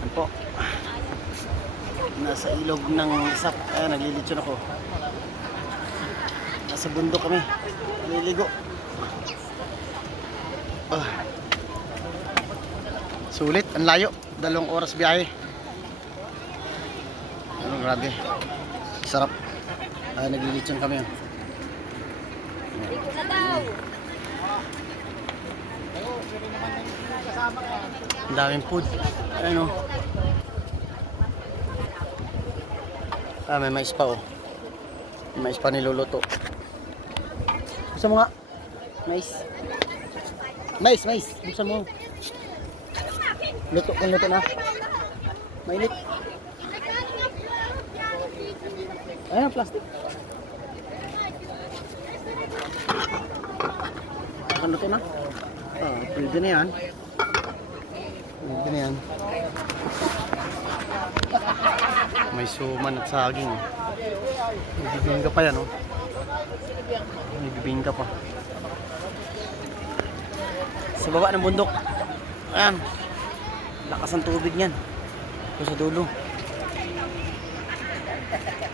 Yan po. Nasa ilog ng Isak. Ayan, naglilitsyon ako. Nasa bundok kami. Naliligo. Sulit, ang layo. 2 oras biyahe. Ano, grabe. Sarap. Naglilitsyon kami. Ligo na daw. Ang daming food. Ano? May mais pa oh. May mais pa niluluto. Gusto mo nga? Mais. Mais. Gusto mo? Luto na. Mainit. Ayan, plastic. Luto na. Pwede na yan. May suman at saging. May bibingka pa yan, oh. May bibingka pa. Sa baba ng bundok. Ayan. Lakas ang tubig niyan. Ito sa dulo.